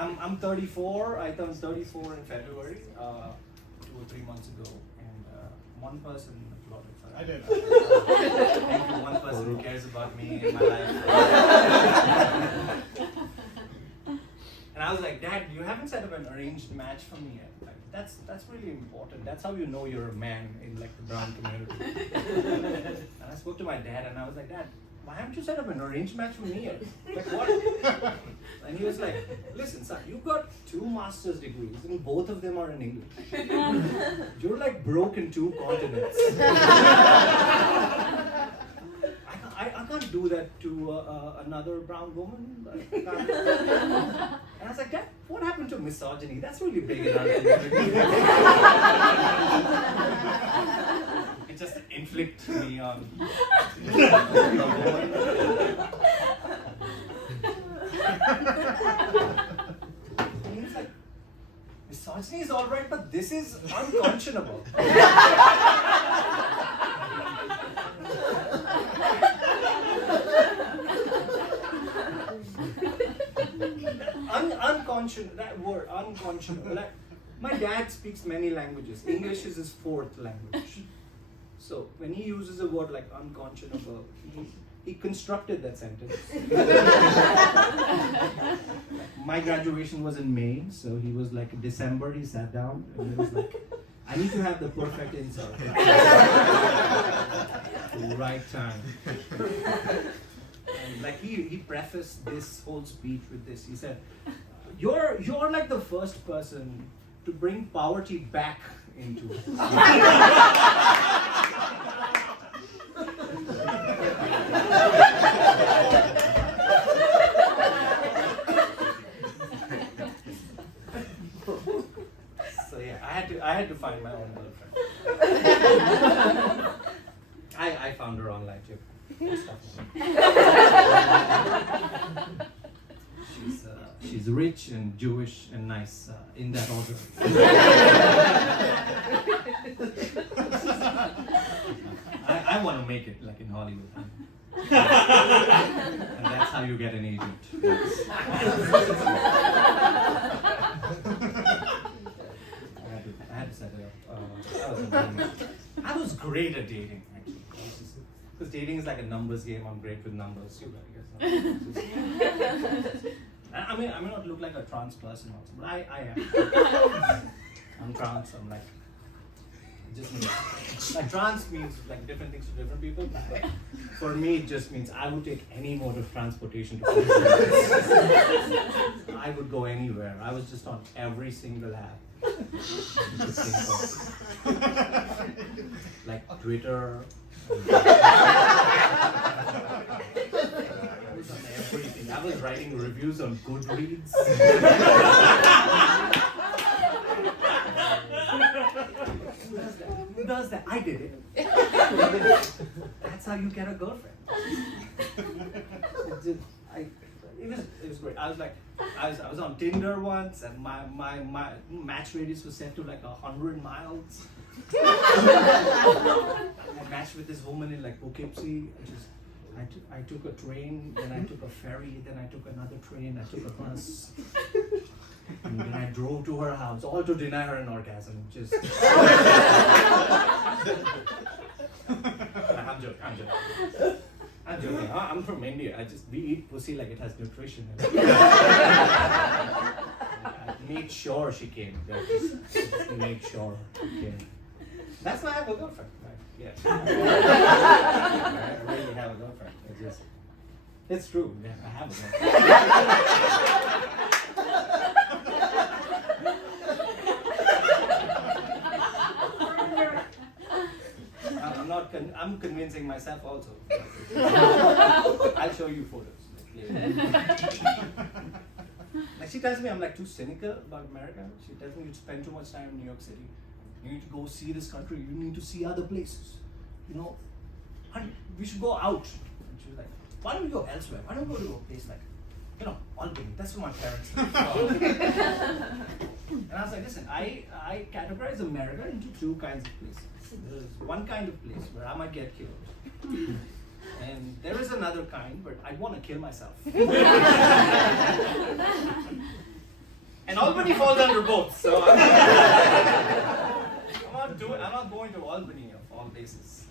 I'm 34. I turned 34 in February, 2 or 3 months ago, and one person applauded for that. I did. Thank you, one person who cares about me and my life. And I was like, Dad, you haven't set up an arranged match for me yet. Like, that's really important. That's how you know you're a man in like the brown community. And I spoke to my dad, and I was like, Dad, why haven't you set up an arranged match for me yet? Like what? And he was like, listen, son, you've got 2 master's degrees, and both of them are in English. You're like broke in 2 continents. I can't do that to another brown woman. And I was like, Dad, what happened to misogyny? That's really big in our community. It just inflicts me on a woman. And he was like, misogyny is alright, but this is unconscionable. Unconscionable, that word, unconscionable. Like, my dad speaks many languages. English is his 4th language. So when he uses a word like unconscionable, he constructed that sentence. My graduation was in May, so he was like December, he sat down and he was like, I need to have the perfect insult. The right time. And like he prefaced this whole speech with this. He said, You're like the first person to bring poverty back into it. So yeah, I had to find my own girlfriend. I found her online too. She's rich and Jewish and nice in that order. I want to make it like in Hollywood. And that's how you get an agent. I had to set it up. I was great at dating, actually. Because dating is like a numbers game. I'm great with numbers too, I guess. I mean, I may not look like a trans person also, but I am. I'm trans. I'm like, it just means like trans means like different things to different people. But for me, it just means I would take any mode of transportation to places. I would go anywhere. I was just on every single app. Like Twitter. I was on everything. I was writing reviews on Goodreads. Who does that? I did it. That's how you get a girlfriend. It was great. I was like, I was on Tinder once, and my match radius was set to like 100 miles. I matched with this woman in like Poughkeepsie. I took a train, then I took a ferry, then I took another train, I took a bus. And then I drove to her house, all to deny her an orgasm. Just I'm joking. I'm from India. We eat pussy like it has nutrition in it. I made sure she came. Just made sure she came. That's why I have a girlfriend. Right? Yeah. I really have a girlfriend. It's true. Yeah, I have a girlfriend. I'm convincing myself also. I'll show you photos. Like she tells me I'm like too cynical about America. She tells me you spend too much time in New York City. You need to go see this country. You need to see other places. You know, we should go out. And she was like, why don't we go elsewhere? Why don't we go to a place like, Albany? That's where my parents live. And I was like, listen, I categorize America into 2 kinds of places. There's one kind of place where I might get killed. And there is another kind, but I want to kill myself. And Albany falls under both, so I'm not going to Albany of all places.